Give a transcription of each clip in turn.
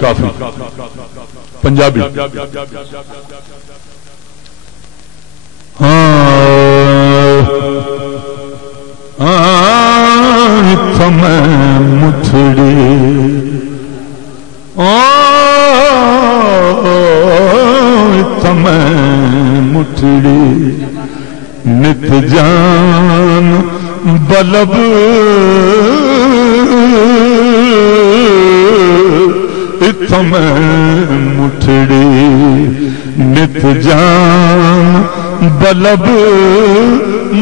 काफी पंजाबी मैं मुठड़ी मैं मुठड़ी नित जान बलब मैं मुठड़ी नित जान बलब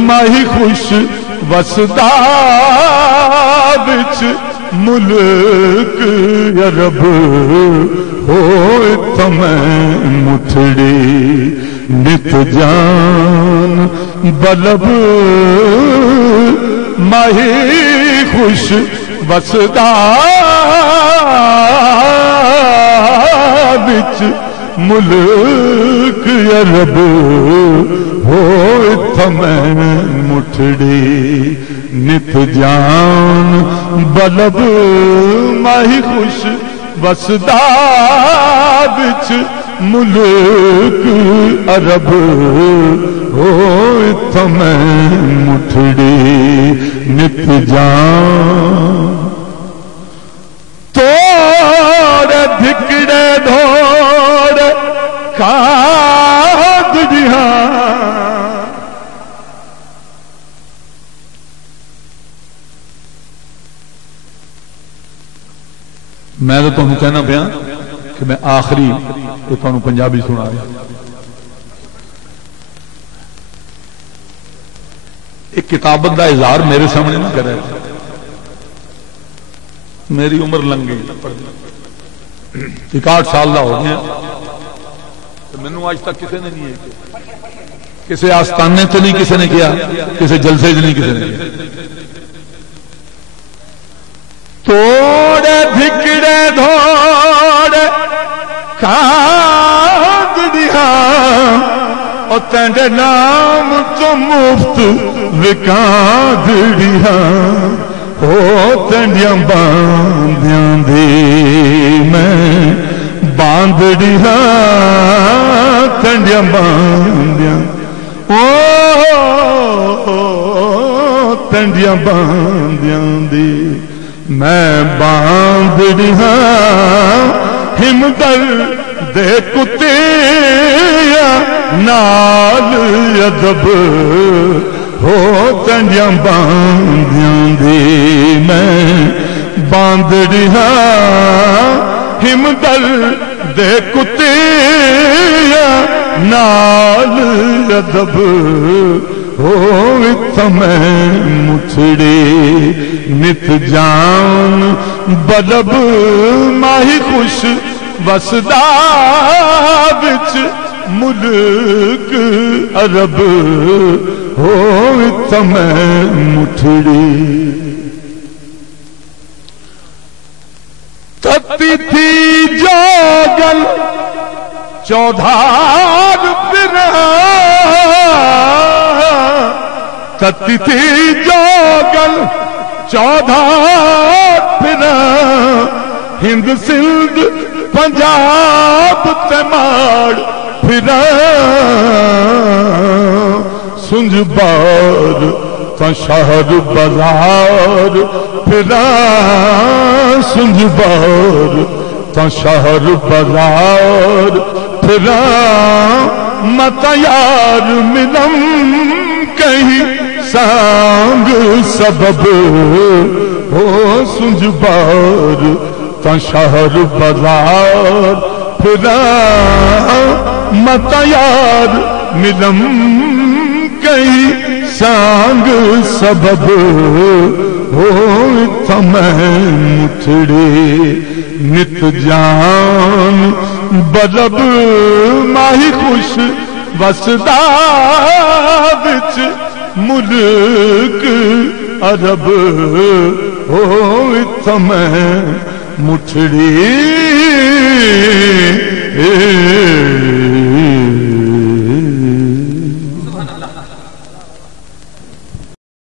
माही खुश वसदा बिच मुल्क अरब हो मैं मुठड़ी नित जान बलब माही खुश वसदा बिच मुल्क अरब हो मैं मुठड़ी नित जान बलब माही खुश वसदा बिच मुल्क अरब हो मैं मुठड़ी नित जान तोड़ धिकड़े धोड़ कादड़िया मैं तो तुहानू कहना पिया कि मैं आखिरी तो तुहानू पंजाबी सुना रहा। एक किताबत का इजहार मेरे सामने ना करे, मेरी उम्र लंघ गई 61 साल का हो गया, तो मैनू अज तक किसी ने नहीं किसी आस्थाने च नहीं किसी ने किया, किसी जलसे च नहीं किसी ने किया। तोड़े धिकड़े धोड़ कादड़िया और तेरे नाम तो मुफ्त विकादड़िया हो तेरिया बांधिया दे मैं बांधड़िया तेरिया बांधिया ओ तेरिया बांधिया दे मैं बांधड़िया हिमदर दे कुत्ते नाल अदब हो तेरिया बांधिया दे मैं बांधड़िया हिमदल दे कुत्ते नाल अदब हो मैं मुठड़ी नित जान बलब माही खुश वसदा बिच मुल्क अरब हो मैं मुठड़ी तती थी जोगल चौधार फिरा तती थी जोगल चौधार फिरा हिंद सिंध पंजाब तमाड़ फिरा सुंज बार शहर बाजार फिरा सुंज बार शहर बाजार फिरा मत यार मिलम कहीं सांग सबब हो सुंज बार शहर बाजार फिरा मत यार मिलम कहीं सांग सबब हो मैं मुठड़ी नित जान बलब माही खुश वसदा बिच मुल्क अरब हो मैं मुठड़ी